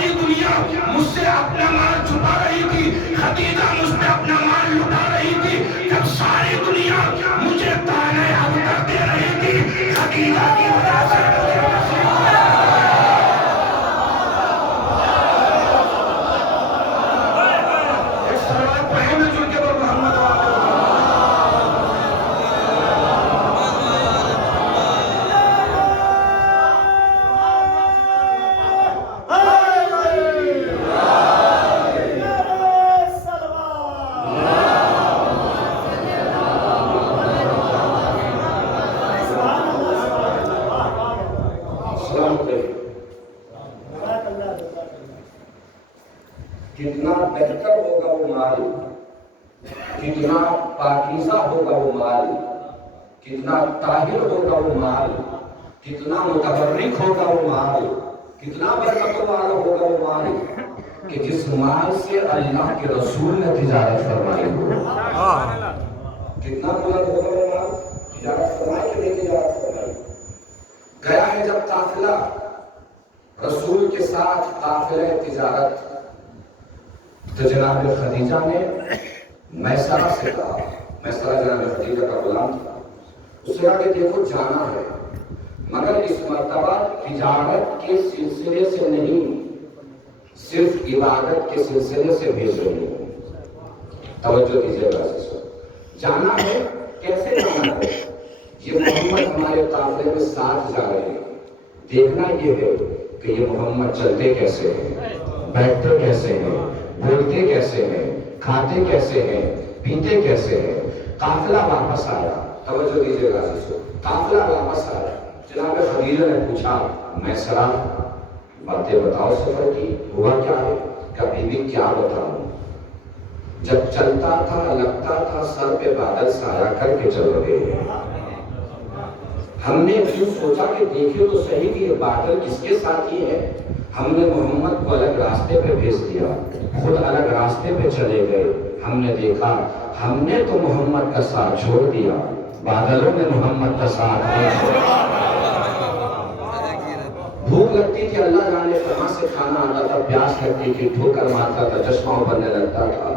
ساری دنیا مجھ سے اپنا مال چھپا رہی تھی، خدیجہ مجھ پہ اپنا مال لٹا رہی تھی، جب ساری دنیا مجھے تانے ابتر دے رہی تھی، خدیجہ کی وجہ سے مجھے ایک سلوات پڑھیں میں جو کہ محمد کتنا بہتر ہوگا وہ مال، کتنا پاکیزہ ہوگا وہ مال، کتنا طاہر ہوگا وہ مال، کتنا متبرک ہوگا وہ مال، کتنا برکت والا ہوگا وہ مال کہ جس مال سے اللہ کے رسول نے تجارت فرمائی ہو۔ کتنا بلند ہوگا وہ مال، تجارت فرمائی کہ نہیں تجارت فرمائی۔ گیا ہے جب قافلہ رسول کے ساتھ قافلہ تجارت، تو جناب خدیجہ نے میسرہ سے کہا، میسرہ جناب خدیجہ کا غلام تھا، اس نے کہا کہ دیکھو جانا ہے مگر اس مرتبہ تجارت کے سلسلے سے نہیں، صرف عبادت کے سلسلے سے بھیج رہی ہوں۔ توجہ دیجیے گا، جانا ہے، کیسے جانا ہے؟ یہ محمد ہمارے قافلے میں ساتھ جا رہے ہیں، دیکھنا یہ ہے کہ یہ محمد چلتے کیسے ہیں، بیٹھتے کیسے ہیں، بولتے کیسے ہیں، کھاتے کیسے ہیں، پیتے کیسے ہیں۔ قافلہ واپس آیا، توجہ دیجیے گا، قافلہ واپس آیا، جناب خدیجہ نے پوچھا میسرہ باتیں بتاؤ سفر کی، ہوا کیا ہے؟ کہ بی بی کیا بتاؤں، جب چلتا تھا لگتا تھا سر پہ بادل سایہ کر کے چل رہے ہیں۔ ہم نے کیوں سوچا کہ دیکھیں تو صحیح کہ یہ بادل کس کے ساتھ ہی ہے، ہم نے محمد کو الگ راستے پہ بھیج دیا، خود الگ راستے پہ چلے گئے۔ ہم نے دیکھا ہم نے تو محمد کا ساتھ چھوڑ دیا، بادلوں نے محمد کا ساتھ نہیں چھوڑا۔ بھوک لگتی تھی اللہ جانے کہاں سے کھانا آتا تھا، پیاس لگتی تھی ٹھوکر مارتا تھا، چشمہ بننے لگتا تھا۔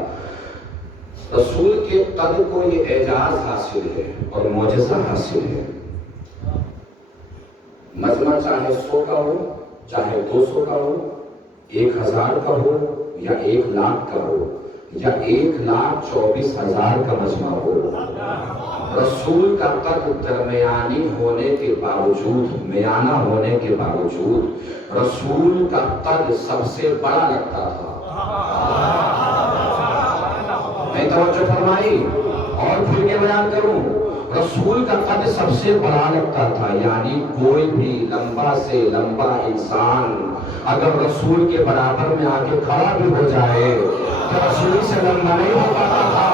رسول کے قد کو یہ اعجاز حاصل ہے اور معجزہ حاصل ہے۔ مجمع چاہے 100 کا ہو، چاہے 200 کا ہو، 1000 کا ہو یا 1,00,000 کا ہو یا 1,24,000 کا مجمع ہو، رسول کا قد درمیانی ہونے کے باوجود، میانہ ہونے کے باوجود رسول کا قد سب سے بڑا لگتا تھا۔ میں توجہ فرمائی اور پھر کے بیان کروں، رسول کا قد سب سے بڑا لگتا تھا، یعنی کوئی بھی لمبا سے لمبا انسان اگر رسول کے برابر میں آ کے کھڑا بھی ہو جائے تو رسول سے لمبا نہیں ہو پاتا تھا،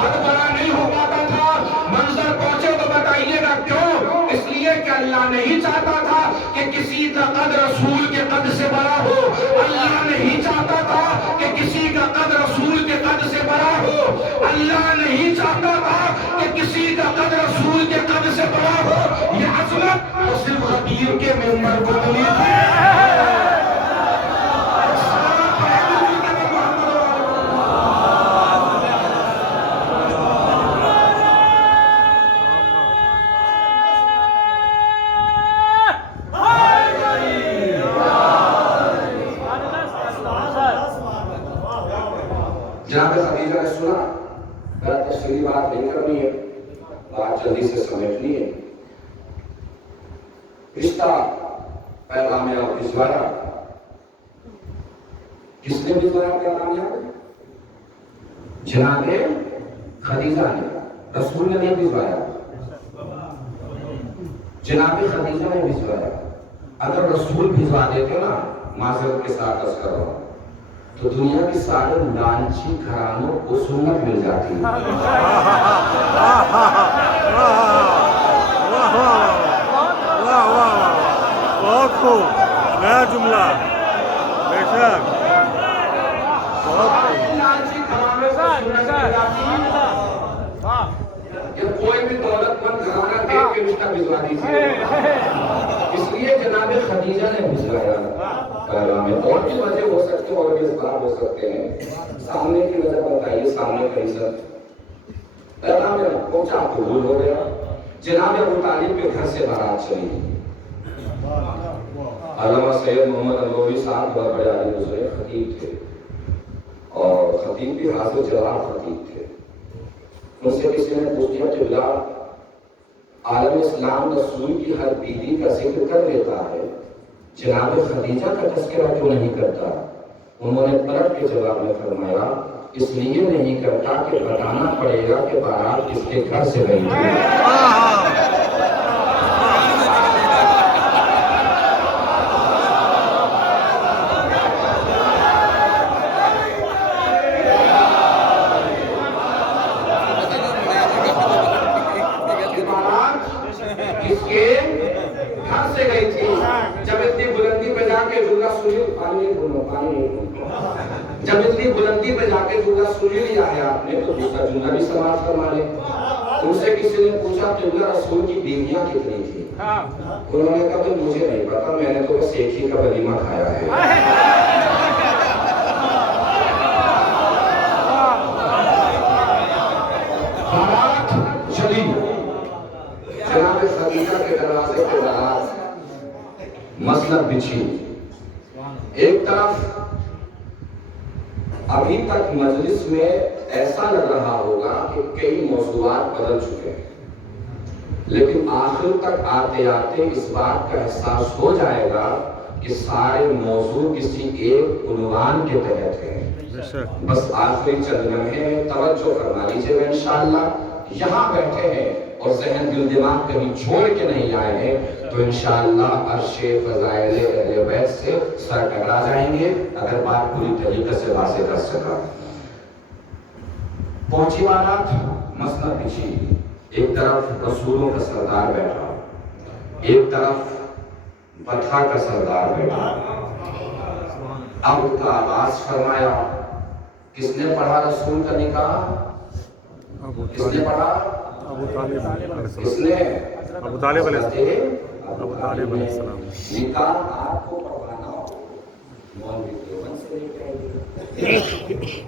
قد بڑا نہیں ہو پاتا تھا۔ منظر پہنچے تو بتائیے گا کیوں؟ اس لیے کہ اللہ نہیں چاہتا تھا کہ کسی کا قد رسول کے قد سے بڑا ہو، اللہ نہیں چاہتا تھا کہ کسی کا قد رسول کے قد سے بڑا ہو، اللہ نہیں چاہتا تھا کہ کسی کا قد رسول کے قد سے بڑا ہو۔ یہ عظمت تو صرف غدیر کے ممبر کو ملی تھی۔ جناب خدیجہ نے سنا، میرا تفصیلی بات نہیں کرنی ہے، بات جلدی سے سمیٹنی ہے۔ رشتہ پیغام آپ بھجوایا، کس نے بھجوایا پیغام؟ جناب خدیجہ نے، رسول نے نہیں بھجوایا، جناب خدیجہ نے بھجوایا۔ اگر رسول بھجوا دیتے نا، معذرت کے ساتھ عرض کر رہا ہوں، تو دنیا کی سارے لانچی گھرانوں کو سنت مل جاتی ہے۔ بہت خوب، نیا جملہ، بے شک، لانچی گھرانوں کو سنت مل جاتی ہے کہ کوئی بھی دولت مند گھرانہ دیکھ کے رشتہ بھجوا دیجیے۔ اس لیے جناب خدیجہ نے بھجوایا۔ پیغام ہے. اور بھی وجہ ہو سکتے ہیں اور بھی اسباب ہو سکتے ہیں. سامنے کی وجہ بتائیے. سامنے کا عزت پیغام پہنچا قبول ہو گیا. جناب ابو طالب کے گھر سے بارات چلی. علامہ سید محمد انگوری صاحب بہت بڑے عالم گزرے خطیب تھے اور خطیب بھی حاضر جواب خطیب تھے. ان سے کسی نے پوچھ دیا کہ اللہ عالم اسلام رسول کی ہر بیوی کا ذکر کر لیتا ہے, جناب خدیجہ کا تذکرہ کیوں نہیں کرتا؟ انہوں نے پلٹ کے جواب میں فرمایا اس لیے نہیں کرتا کہ بتانا پڑے گا کہ بارات کس کے گھر سے گئی تھی. جب اتنی بلندی پہ جا کے جملہ سن لیا ہے آپ نے تو دوسرا جملہ بھی سماعت فرما لیں. ان سے کسی نے پوچھا کہ اللہ رسول کی بیویاں کتنی تھی؟ انہوں نے کہا تو مجھے نہیں پتا, میں نے تو بس ایک ہی کا ولیمہ کھایا ہے. بارات چلی. جناب خدیجہ کے دروازے کے باہر مسند بچھی. ایک طرف ابھی تک مجلس میں ایسا لگ رہا ہوگا کہ کئی موضوعات بدل چکے ہیں, لیکن آخر تک آتے آتے اس بات کا احساس ہو جائے گا کہ سارے موضوع کسی ایک عنوان کے تحت ہیں. بس آخری چند لمحے ہیں, توجہ فرما لیجیے گا انشاءاللہ. یہاں بیٹھے ہیں اور ذہن دل دماغ کہیں چھوڑ کے نہیں آئے ہیں تو انشاءاللہ عرش فضائل اہل بیت سے سر ٹکرا جائیں گے اگر بات پوری طریقے سے واضح کر سکا. پہنچی بارات, مسند بچھی. ایک طرف رسولوں کا سردار بیٹھا, ایک طرف بطحہ کا سردار بیٹھا. اب کا آغاز فرمایا. کس نے پڑھا رسول کا نکاح؟ کس نے پڑھا؟ کس نے؟ ابو طالب علیہ السلام. نکاح آپ کو پڑھانا ہو مولوی دیوبند سے نہیں کہیں.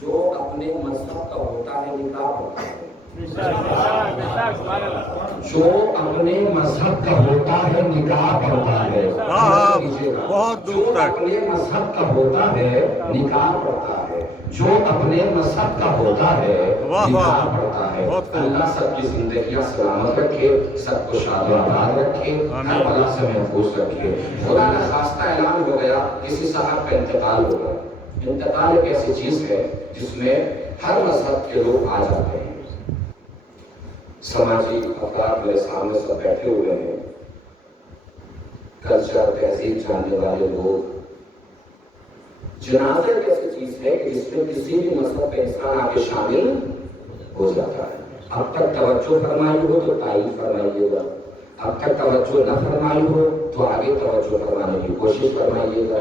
جو اپنے مذہب کا ہوتا ہے نکاح پڑھتا ہے. جو اپنے مذہب کا ہوتا ہے نکاح پڑھتا ہے. بہت جو اپنے مذہب کا ہوتا ہے نکاح پڑھتا ہے. جو اپنے مذہب کا ہوتا ہے نکاح پڑھتا ہے. اللہ سب کی زندگیاں سلامت رکھے, سب کو شاد و آباد رکھے, ہر بلا سے محفوظ رکھے. خدا کا خواستہ اعلان ہو گیا, کسی صاحب کا انتقال ہو گیا. انتقال ایک ایسی چیز ہے جس میں ہر مذہب کے لوگ آ جاتے ہیں. سماجی افراد میرے سامنے سب بیٹھے ہوئے ہیں, کلچر تہذیب جاننے والے لوگ. جنازہ ایک ایسی چیز ہے کہ جس میں کسی بھی مذہب کا انسان آ کے شامل ہو جاتا ہے. اب تک توجہ فرمائی ہو تو تائید فرمائیے گا, اب تک توجہ نہ فرمائی ہو تو آگے توجہ فرمانے کی کوشش فرمائیے گا.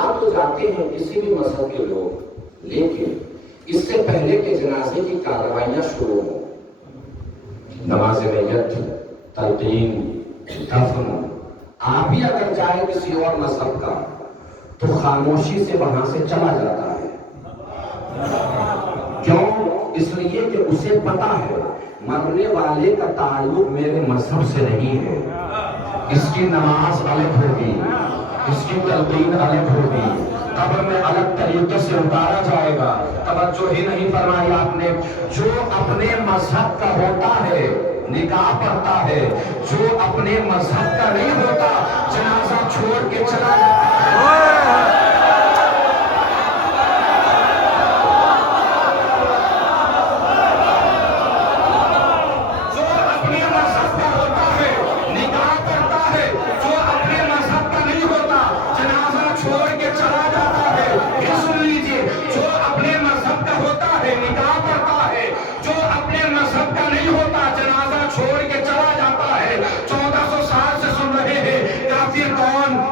آپ تو جاتے ہیں کسی بھی مذہب کے لوگ, لیکن اس سے پہلے کہ جنازے کی کارروائیاں شروع ہوں, نماز میت, تلقین, دفن, آپ بھی اگر جائیں کسی اور مذہب کا تو خاموشی سے وہاں سے چلا جاتا ہے. کیوں؟ اس لیے کہ اسے پتا ہے مرنے والے کا تعلق میرے مذہب سے نہیں ہے. اس کی نماز الگ ہوگی, اس کی تلقین الگ ہوگی, قبر میں الگ طریقے سے اتارا جائے گا. توجہ ہی نہیں فرمائی آپ نے. جو اپنے مذہب کا ہوتا ہے نکاح پڑھتا ہے, جو اپنے مذہب کا نہیں ہوتا جنازہ چھوڑ کے چلا جاتا ہے.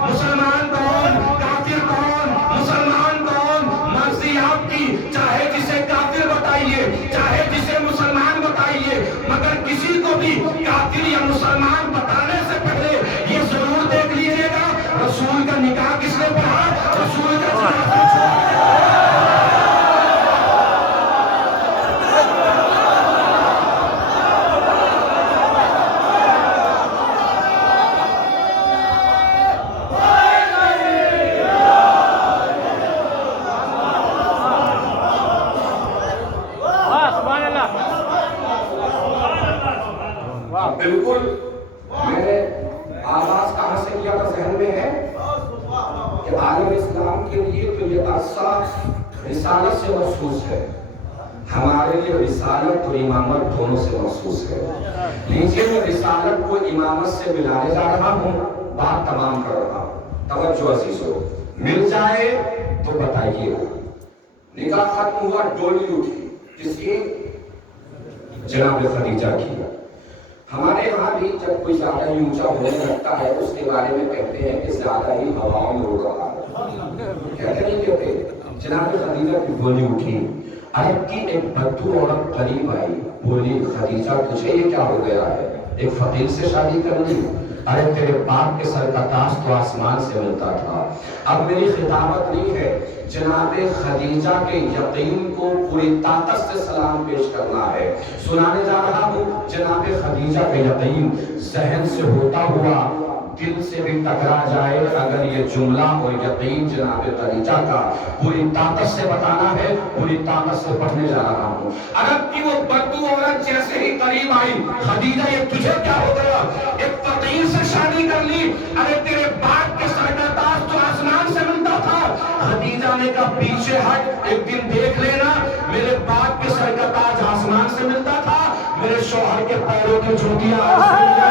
مسلمان کون, کہ عالم اسلام کے لیے تو یہ عرصہ رسالت سے مخصوص ہے، ہمارے لیے رسالت اور امامت دونوں سے مخصوص ہے۔ لیجیے میں رسالت کو امامت سے ملانے جا رہا ہوں، بات تمام کر رہا ہوں۔ توجہ عزیزو، مل جائے تو بتائیے۔ نکاح ختم ہوا، ڈولی اٹھی، کس کی؟ جناب خدیجہ کی۔ ہمارے یہاں بھی جب کوئی زیادہ ہی اونچا ہونے لگتا ہے اس کے بارے میں کہتے ہیں کہ زیادہ ہی ہواؤں میں اڑ رہا ہے، کہتے نہیں کہتے؟ جناب خدیجہ کی ڈولی اٹھی، عرب کی ایک بدو عورت قریب آئی، بولی خدیجہ تجھے یہ کیا ہو گیا ہے؟ ایک فقیر سے شادی کرنی؟ ارے تیرے باپ کے سر کا تاج تو آسمان سے ملتا تھا۔ اب میری خطابت نہیں ہے، جناب خدیجہ کے یقین کو پوری طاقت سے سلام پیش کرنا ہے۔ سنانے جا رہا ہوں جناب خدیجہ کا یقین ذہن سے ہوتا ہوا دل سے بھی ٹکرا جائے اگر یہ جملہ اور یقین جناب خدیجہ کا پوری طاقت سے بتانا ہے، پوری طاقت سے پڑھنے جا رہا ہوں۔ عرب کی وہ بدو عورت جیسے ہی قریب آئی، خدیجہ یہ تجھے کیا ہو گیا؟ ایک فقیر سے شادی کر لی؟ ارے تیرے باپ کے سر کا تاج تو آسمان سے ملتا تھا۔ خدیجہ نے کہا پیچھے ہٹ، ایک دن دیکھ لینا، میرے باپ کے سر کا تاج آسمان سے ملتا تھا، میرے شوہر کے پیروں کی جوتیاں آسمان سے۔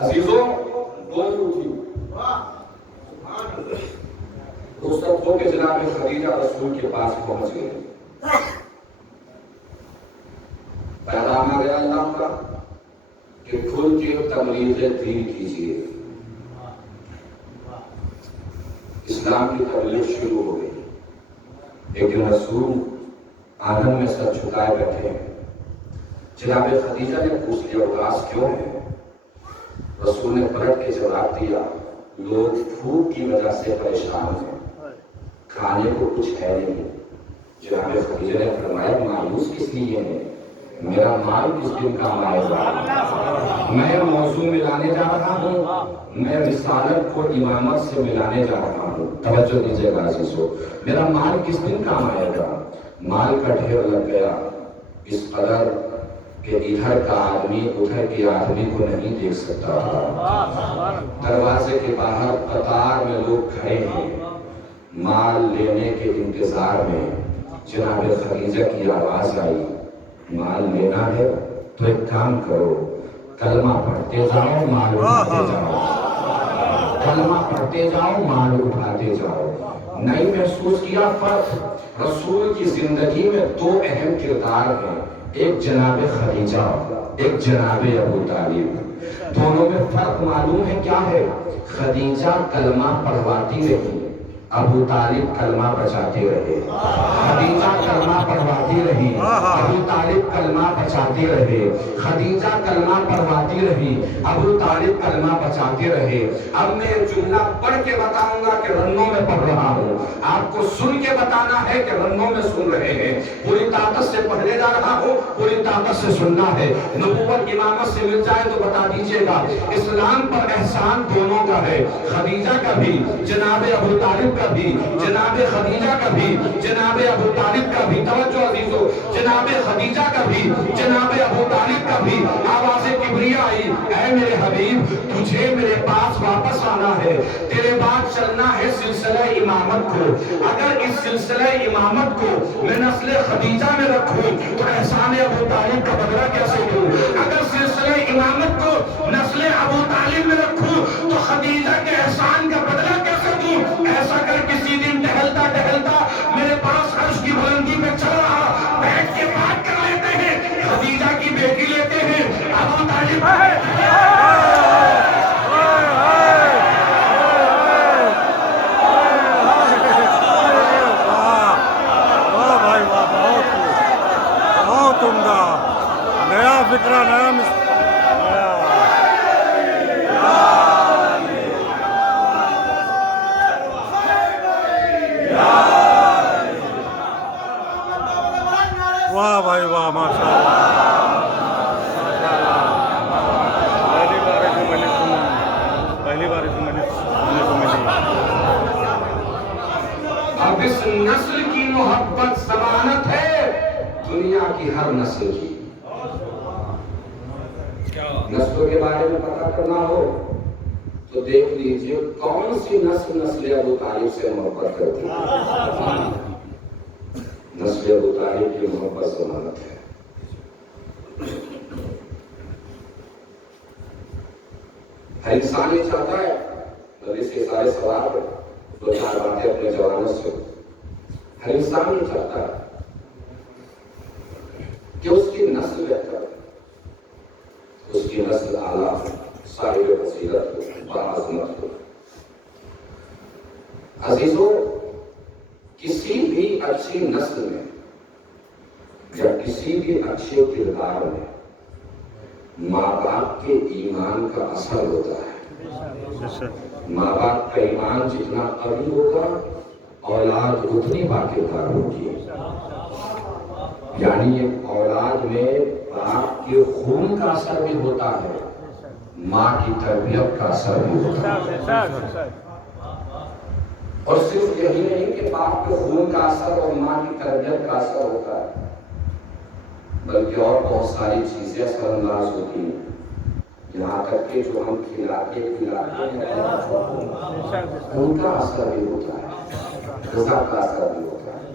عزیزوں ڈولی اٹھی، رخصت ہو کے جناب خدیجہ رسول کے پاس پہنچ گئے۔ پیغام آ گیا اللہ کا کہ کھل کے تبلیغ دین کیجیے۔ اسلام کی تبلیغ شروع ہو گئی۔ ایک دن رسول آنگن میں سر جھکائے بیٹھے ہیں، جناب خدیجہ نے پوچھ لیا اداس کیوں ہے؟ رسول نے پلٹ کے جواب دیا لوگ بھوک کی وجہ سے پریشان ہیں، کھانے کو کچھ ہے نہیں۔ جناب خدیجہ نے فرمایا مایوس کس لیے ہے؟ میرا مال کس دن کام آئے گا؟ میں موضوع ملانے جا رہا ہوں، میں رسالت کو امامت سے ملانے جا رہا ہوں۔ توجہ دیجیے گا عزیزو، میرا مال کس دن کام آئے گا؟ مال کا ڈھیر لگ گیا اس قدر کہ ادھر کا آدمی ادھر کے آدمی کو نہیں دیکھ سکتا تھا۔ دروازے کے باہر قطار میں لوگ کھڑے ہیں مال لینے کے انتظار میں۔ جناب خدیجہ کی آواز آئی مال لینا ہے تو ایک کام کرو، کلمہ پڑھتے جاؤ مال اٹھاتے جاؤ، کلمہ پڑھتے جاؤ مال اٹھاتے جاؤ۔ نہیں محسوس کیا فرق؟ رسول کی زندگی میں دو اہم کردار ہیں، ایک جناب خدیجہ، ایک جناب ابو طالب۔ دونوں میں فرق معلوم ہے کیا ہے؟ خدیجہ کلمہ پڑھواتی رہی، ابو طالب کلمہ بچاتے رہے۔ خدیجہ کلمہ پڑھواتی رہی، ابو طالب کلمہ بچاتے رہے۔ خدیجہ کلمہ پڑھواتی رہی، ابو طالب کلمہ بچاتے رہے۔ اب میں جملہ پڑھ کے بتاؤں گا کہ رنوں میں پڑھ رہا ہوں، آپ کو سن کے بتانا ہے کہ رنوں میں سن رہے ہیں۔ پوری طاقت سے پڑھنے جا رہا ہوں، پوری طاقت سے سننا ہے۔ نبوت امامت سے مل جائے تو بتا دیجیے گا۔ اسلام پر احسان دونوں کا ہے، خدیجہ کا بھی، جناب ابو طالب کا بھی، جناب خدیجہ کا بھی، جناب ابو طالب کا بھی۔ توجہ عزیزو، جناب خدیجہ کا بھی، جناب ابو طالب کا بھی۔ آواز کبریا آئی اے میرے حبیب تجھے میرے پاس واپس آنا ہے، تیرے بعد چلنا ہے سلسلہ امامت کو۔ اگر اس سلسلہ امامت کو میں نسل خدیجہ میں رکھوں تو احسان ابو طالب کا بدلہ کیسے دوں؟ اگر سلسلہ امامت کو نسل ابو طالب میں رکھوں تو خدیجہ کے احسان کا بدلہ کیسے دوں؟ ایسا کر کسی دن ٹہلتا ٹہلتا میرے پاس عرش کی بلندی میں چل رہا، بیٹھ کے بات کر لیتے ہیں، خدیجہ کی بیٹی لیتے ہیں، ابو طالب بہت عمدہ، نیا فکرہ، نیا واہ بھائی واہ، ماشاء اللہ۔ کی ہر نسل کی نسلوں کے بارے میں پتہ کرنا ہو تو دیکھ لیجئے کون سی نسل ابو طالب سے محبت کرتی ہے. نسل ابو طالب کی محبت ضمانت ہے. ہر انسان یہ چاہتا ہے نبی سے سارے سوال دو چار باتیں اپنے جوانوں سے. ہر انسان یہ چاہتا ہے کہ اس کی نسل بہتر، اس کی نسل اعلیٰ، صاحب فضیلت ہو، باعظمت ہو. عزیزوں، کسی بھی اچھی نسل میں یا کسی بھی اچھے کردار میں ماں باپ کے ایمان کا اثر ہوتا ہے. ماں باپ کا ایمان جتنا قوی ہوگا اولاد اتنی باکردار ہوگی. یعنی اولاد میں باپ کے خون کا اثر بھی ہوتا ہے، ماں کی تربیت کا اثر بھی ہوتا ہے. اور صرف یہی نہیں کہ باپ کے خون کا اثر اور ماں کی تربیت کا اثر ہوتا ہے، بلکہ اور بہت ساری چیزیں اثر انداز ہوتی ہیں. یہاں تک کہ جو ہم کھلاتے ہیں ان کا اثر بھی ہوتا ہے، غذا کا اثر بھی ہوتا ہے.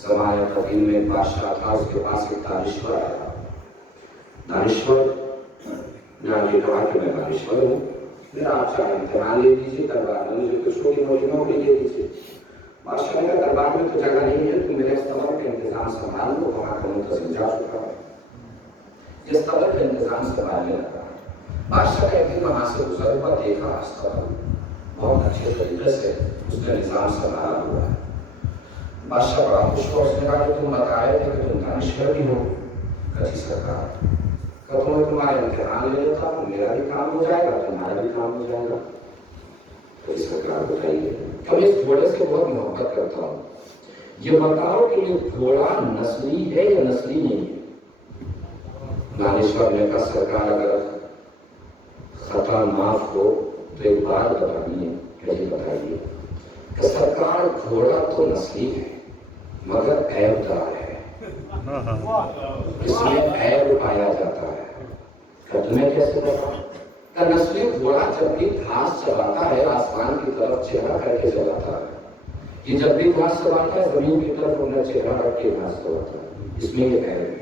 زمانہ قدیم میں ایک بادشاہ تھا، اس کے پاس ایک دانشور آیا. دانشور نے آگے کہا کہ میں دانشور ہوں، میرا آپ چاہے امتحان لے لیجیے، دربار میں مجھے کچھ چھوٹی موٹی نوکری دے دیجیے. بادشاہ نے کہا دربار میں تو جگہ نہیں ہے، تم میرے استبل کا انتظام سنبھال لو. وہاں کا منتظم جا چکا ہے، یہ استبل کا انتظام سنبھالنے لگا. بادشاہ کا ایک دن وہاں سے گزر ہوا، دیکھا استبل بہت اچھے طریقے سے اس نے نظام سنبھالا ہوا ہے. بادشاہ بڑا خوش ہوا. اس نے کہا کہ تم بتائے تھے کہ تم دانشور بھی ہو. کچھ سرکار کہ تمہیں تمہارے امتحان لے لیتا ہوں، میرا بھی کام ہو جائے گا، تمہارا بھی کام ہو جائے گا. تو سرکار بتائیے کہ میں اس گھوڑے سے بہت محبت کرتا ہوں، یہ بتاؤ کہ یہ گھوڑا نسلی ہے یا نسلی نہیں ہے. دانشور نے کہا سرکار اگر خطا معاف ہو تو ایک بات بتائیے. کہیے بتائیے. کہ سرکار گھوڑا تو نسلی ہے مگر عیب دار ہے، اس میں عیب پایا جاتا ہے. کہ تمہیں کیسے پتا؟ کہ نسلی گھوڑا جب بھی گھاس چراتا ہے آسمان کی طرف چہرہ کر کے چلاتا ہے، یہ جب بھی گھاس چراتا ہے زمین کی طرف اپنا چہرہ رکھ کے گھاس چراتا ہے. اس میں یہ عیب ہے.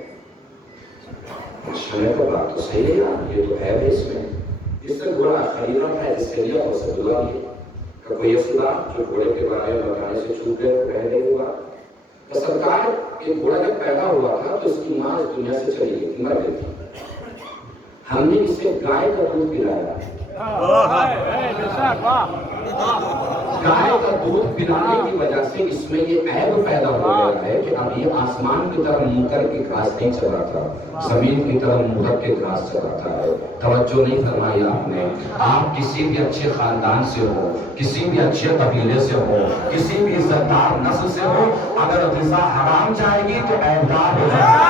تو بات تو صحیح ہے یار، یہ تو عیب ہے اس میں. جس سے گھوڑا خریدا تھا جس سے لیا اسے دعا دی کہ کوئی ایسی بات جو گھوڑے کے بارے میں بتانے سے چھوٹ گئے رہ گئی ہوا. تو سرکار یہ گھوڑا جب پیدا ہوا تھا تو اس کی ماں اس دنیا سے چلی گئی، مر گئی تھی. ہم نے اسے گائے کا دودھ پلایا. گائے کا دودھ پلانے کی وجہ سے اس میں یہ عیب پیدا ہو گیا ہے کہ اب یہ آسمان کی طرف منہ کر کے گھاس نہیں چراتا، زمین کی طرف منہ کر کے گھاس چراتا ہے. توجہ نہیں فرمائی آپ نے. آپ کسی بھی اچھے خاندان سے ہو، کسی بھی اچھے قبیلے سے ہو، کسی بھی عزت دار نسل سے ہو، اگر غذا حرام جائے گی تو عیب دار ہو جائے گی.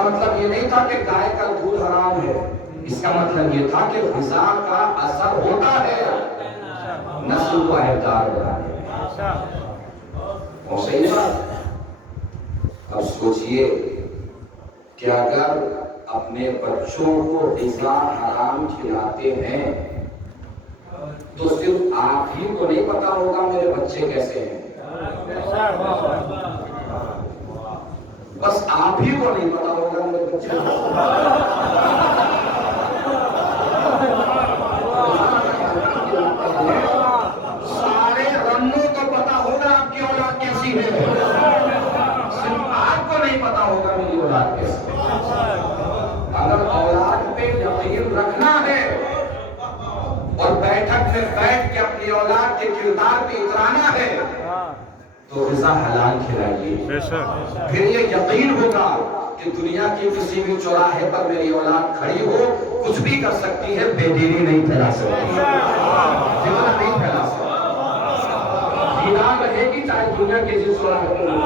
مطلب یہ نہیں تھا کہ گائے کا دودھ حرام ہے، اس کا مطلب یہ تھا کہ غذا کا اثر ہوتا ہے، نسل کو عیبدار بنانے. اور صحیح بات. اب سوچئے کہ اگر اپنے بچوں کو غذا حرام کھلاتے ہیں تو صرف آپ ہی کو نہیں پتا ہوگا میرے بچے کیسے ہیں، بس آپ ہی کو نہیں پتا ہوگا میرے بچے. سارے رنوں کو پتا ہوگا آپ کی اولاد کیسی ہے، صرف آپ کو نہیں پتا ہوگا میری اولاد کیسی ہے. اگر اولاد پہ یقین رکھنا ہے اور بیٹھک میں بیٹھ کے اپنی اولاد کے کردار پہ اترانا ہے تو غذا حلال کھلائیے. پھر یہ یقین ہوگا کہ دنیا کی کسی بھی چوراہے پر میری اولاد کھڑی ہو کچھ بھی کر سکتی ہے، بے دینی نہیں پھیلا سکتی، فتنہ نہیں پھیلا سکتی. دیدار رہے گی چاہے دنیا کے جس چوراہے پر ہو.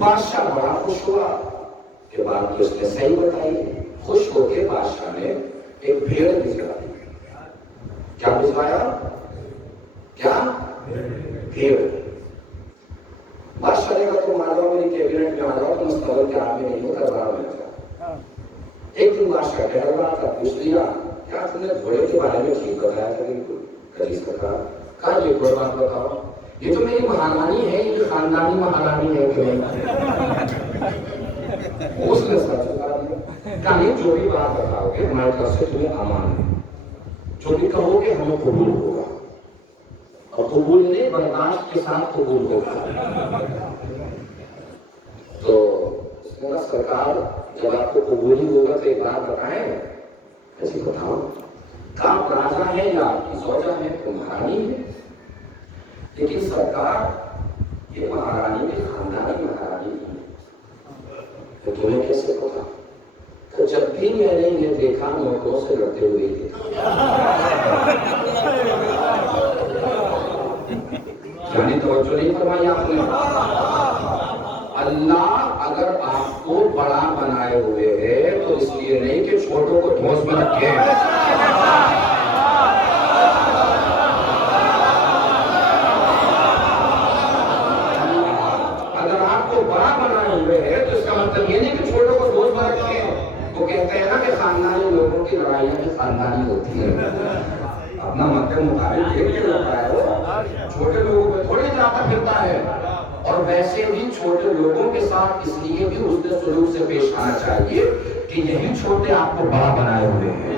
بادشاہ بڑا خوش ہوا کہ بات تو اس نے صحیح بتائی. خوش ہو کے بادشاہ نے ایک بھیڑ بھجوا دی. کیا بھجوایا؟ کیا؟ بھیڑ. بادشاہ نے کہا تم آ جاؤ میری کیبنٹ میں آ جاؤ, تم مستقبل کے آدمی نہیں ہو, دربار میں جاؤ. ایک دن بادشاہ ٹہل رہا تھا, پوچھ لیا کیا تم نے گھوڑے کے بارے میں ٹھیک بتایا تھا؟ بالکل کلیس سرکار. کہا یہ کوئی بات بتاؤ, یہ تو میری مہارانی ہے, یہ خاندانی مہارانی ہے کہ نہیں؟ اس نے سچ بتا دیا. کہا نہیں, جو بھی بات بتاؤ گے ہماری طرف سے تمہیں امان ہے, جو بھی کہو گے ہمیں قبول ہوگا, اور قبول نہیں برداشت کے ساتھ قبول ہوگا. تو اس نے کہا سرکار جب آپ کو قبول ہی ہوگا تو ایک بات بتائیں. ایسی بتاؤ. کہا آپ راجا ہیں یا آپ کی زوجہ ہے, تو مہارانی ہے, لیکن سرکار یہ مہارانی کی خاندانی مہارانی ہے. تو تمہیں کیسے پتا؟ تو جب بھی میں نے انہیں دیکھا نوکروں سے لڑتے ہوئے دیکھا. یعنی توجہ نہیں فرمائی آپ نے. اللہ اگر آپ کو بڑا بنائے ہوئے ہے تو اس لیے نہیں کہ چھوٹوں کو دھوس میں رکھے. اگر آپ کو بڑا بنائے ہوئے ہے تو اس کا مطلب یہ نہیں کہ چھوٹوں کو دھوس میں رکھے. وہ کہتے ہیں نا کہ خاندانی لوگوں کی لڑائیاں بھی خاندانی ہوتی ہیں. اپنا مقصد مطابق دیکھ کے لڑتا ہے وہ, چھوٹے لوگوں پہ تھوڑی جاتا پھرتا ہے. اور ویسے بھی چھوٹے لوگوں کے ساتھ اس لیے بھی اس نے سلوک سے پیش آنا چاہیے کہ یہی چھوٹے آپ کو بڑا بنائے ہوئے ہیں.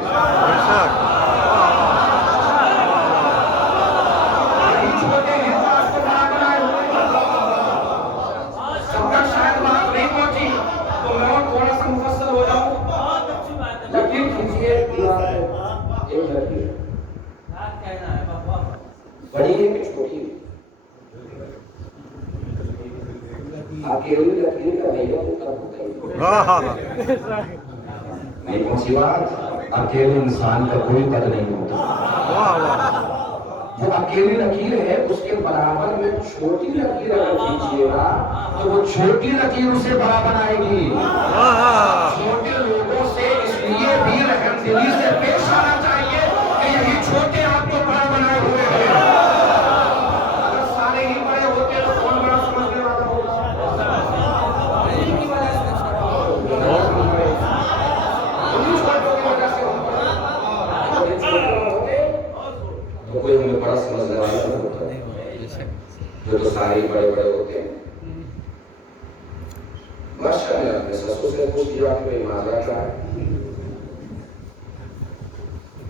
یہی چھوٹے ہیں جو آپ کو بڑا بنائے ہوئے ہیں. سب تک شاید بات نہیں پہنچی تو میں اور تھوڑا سا مفصل ہو جاؤں. یقین کیجیے ایک لڑکی بڑی ہے کہ چھوٹی ہے, اکیلی لکیر کا بھیا تو تب ہوتا ہے. نہیں پہنچی بات. اکیلے انسان کا کوئی قدر نہیں ہوتا. جو اکیلی لکیر ہے اس کے برابر میں چھوٹی لکیر اگر کھینچیے گا تو وہ چھوٹی لکیر اسے بڑا بنائے گی. چھوٹے لوگوں سے اس لیے بھی رحم دلی سے پیش آنا چاہیے کہ یہی چھوٹے آپ کو بڑا بنائے ہوئے ہیں. اگر سارے ہی بڑے ہوتے تو کون بڑا سمجھنے والا ہوگا؟ تو کوئی ہمیں بڑا سمجھنے والا نہیں ہوتا, جو تو سارے بڑے بڑے ہوتے ہیں. بادشاہ نے اپنے سسر سے پوچھ لیا کہ بھائی ماجرا کیا ہے.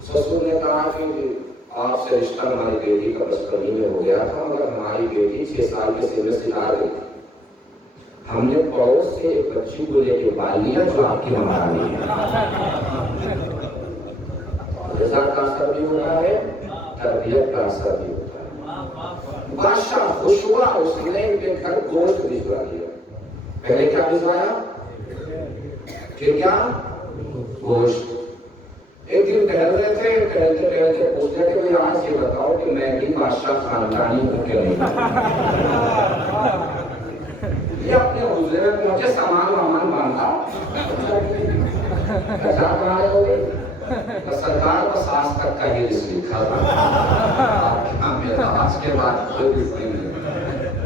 سسر نے کہا کہ آپ سے رشتہ ہماری بیٹی کا بچپن میں ہو گیا تھا, مگر ہماری بیٹی 6 سال کے سن میں سکھا گئی تھی. ہم نے پڑوس سے ایک بچی کو لے کے پال لیا جو آپ کی مہارانی ہے. رضا کا اثر بھی ہوتا ہے, تربیت کا اثر بھی ہوتا ہے. بادشاہ خوش ہوا, اس نے ان کے گھر گوشت بھجوا دیا. پہلے کیا بھجوایا, پھر کیا, گوشت. ایک دن ٹہل رہے تھے, ٹہلتے ٹہلتے پوچھ رہے تھے آج یہ بتاؤ کہ میں بھی بادشاہ خاندانی ہوں کہ نہیں. یہ اپنے حضرے میں پہنچے, سامان وامان باندھا, کچرا بنانے ہو گئی. سرکار بس آج تک کا ہی رزق لکھا تھا, میرا آج کے بعد کوئی رزق نہیں.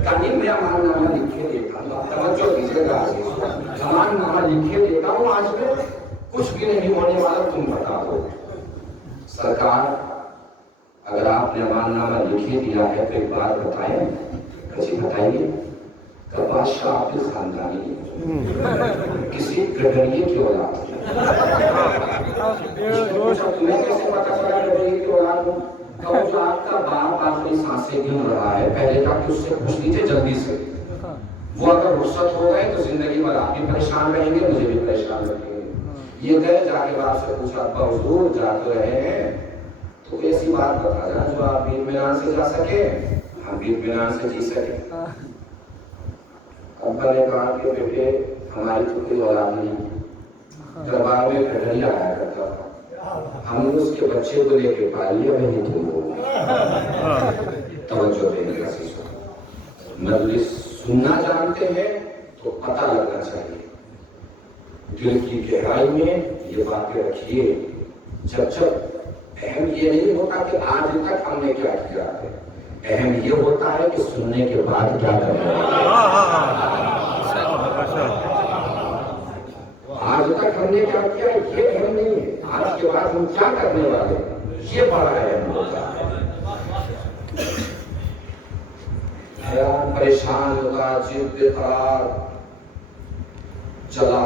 کہیں میرا مان نامہ لکھے دیتا ہوں, توجہ دیجیے گا. مان نامہ لکھے دیتا ہوں, آج میں کچھ بھی نہیں ہونے والا, تم بتا دو. سرکار اگر آپ نے مان نامہ لکھے دیا ہے تو ایک بات بتائیں. کسی بتائیے کہ بادشاہ آپ کی خاندانی ہے, کسی گڈریے کی اولاد ہے. تمہیں کیسے پتا چلا گڈریے کی اولاد ہوں؟ جو آپ کا باپ آخری سانسیں گن رہا ہے, پہلے جا کے اس سے پوچھ لیجیے جلدی سے. وہ اگر رخصت ہو گئے تو زندگی بھر آپ بھی پریشان رہیں گے, مجھے بھی پریشان رکھیں گے. یہ گئے, جا کے باپ سے پوچھا ابا حضور جا تو رہے ہیں تو ایسی بات بتا جائیں جو آپ بھی اطمینان سے جا سکے, ہم بھی اطمینان سے جی سکے. ابا نے کہا کہ بیٹے ہماری تو کوئی اولاد نہیں. دربار میں گڈریا آیا کرتا تھا, ہم نے اس کے بچے کو لے کے پال لیا, وہی تم ہو. توجہ دیں گے, مجلس سننا جانتے ہیں تو پتہ لگنا چاہیے. دل کی گہرائی میں یہ باتیں رکھیے. جب اہم یہ نہیں ہوتا کہ آج تک ہم نے کیا کیا ہے، اہم یہ ہوتا ہے کہ سننے کے بعد کیا کرنا ہے. آج تک ہم نے کیا کیا یہ اہم نہیں ہے، آج کے بعد ہم کیا کرنے والے ہیں یہ بڑا اہم ہوتا ہے. حیران پریشان ہوگا، جد بے قرار چلا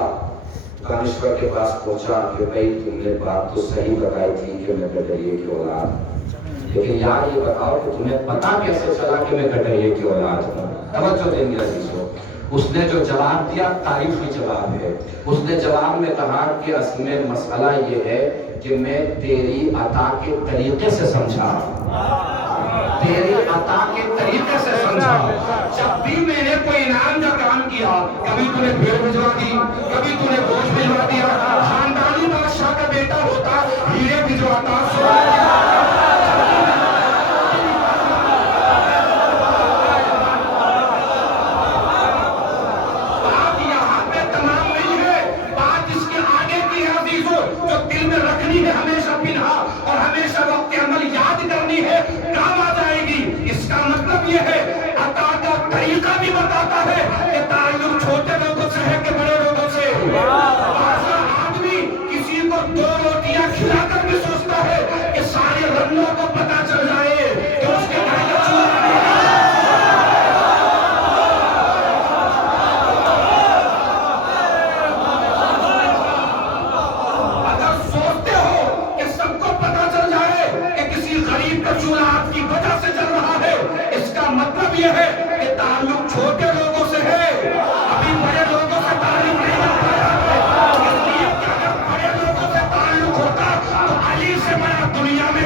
دانشور کے پاس پہنچا کہ بھائی تم نے بات تو صحیح بتائی تھی کہ میں کٹریے کی اولاد، لیکن یار یہ بتاؤ کہ تمہیں پتا کیسے چلا کہ میں کٹریے کی اولاد ہوں. توجہ دیں گے عزیزو. اس نے جو جواب دیا تاریخی جواب ہے. اس نے جواب میں کہا کہ اصل میں مسئلہ یہ ہے کہ میں تیری عطا کے طریقے سے سمجھا، تیری عطا کے طریقے سے سمجھا. جب بھی میں نے کوئی انعام کا کام کیا، کبھی تو نے بھیڑ بھجوا دی، کبھی تو نے گوشت بھجوا دیا. خاندانی بادشاہ کا بیٹا ہوتا ہیرے بھجواتا. بات یہاں پہ تمام نہیں ہے، بات اس کے آگے کی ہے عزیزو، جو دل میں رکھنی ہے ہمیشہ پنہا اور ہمیشہ وقت عمل یاد کرنی ہے، کام آ جائے گی. اس کا مطلب یہ ہے عطا کا طریقہ بھی بتاتا ہے کہ تعلق چھوٹے لوگوں سے ہے کہ بڑے لوگوں سے. ایسا آدمی کسی کو 2 روٹیاں کھلا کر بھی سوچتا ہے کہ سارے رنگوں کو پتا چل جائے کہ اس کے گھر کا چولہا ہے. اگر سوچتے ہو کہ سب کو پتا چل جائے کہ کسی غریب کا چولہا آپ کی وجہ سے چل رہا ہے، اس کا مطلب یہ ہے کہ تعلق چھوٹے لوگوں سے ہے، ابھی بڑے لوگوں سے تعلق نہیں بن پایا. اس لیے کہ اگر بڑے لوگوں سے تعلق ہوتا تو علی سے بڑا دنیا میں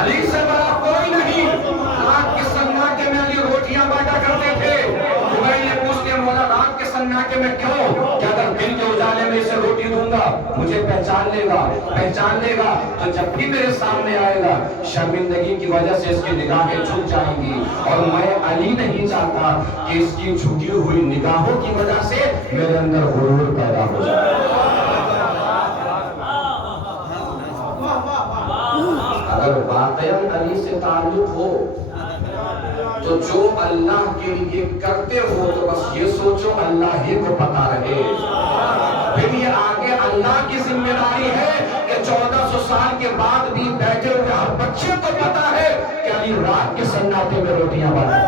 علی سے بڑا کوئی نہیں. رات کے سناٹے میں علی روٹیاں بانٹا کرتے تھے. جبرائیل نے پوچھ لیا مولا رات کے سناٹے میں کیوں؟ کہ اگر دن کے اجالے میں اسے روٹی دوں گا مجھے پہچان لے گا تو جب بھی میرے سامنے آئے گا شرمندگی کی وجہ سے اس کی نگاہیں جھک جائیں گی، اور میں علی نہیں چاہتا کہ اس کی جھکی ہوئی نگاہوں کی وجہ سے میرے اندر غرور پیدا ہو جائے. اگر واقعاً علی سے تعلق ہو تو جو اللہ کے لیے کرتے ہو تو بس یہ سوچو اللہ ہی کو پتا رہے. پھر یہ آگے اللہ کی ذمہ داری ہے کہ 1400 سال کے بعد بھی بیٹھے ہوئے ہر بچے کو پتا ہے کہ علی رات کے سناٹے میں روٹیاں بنا.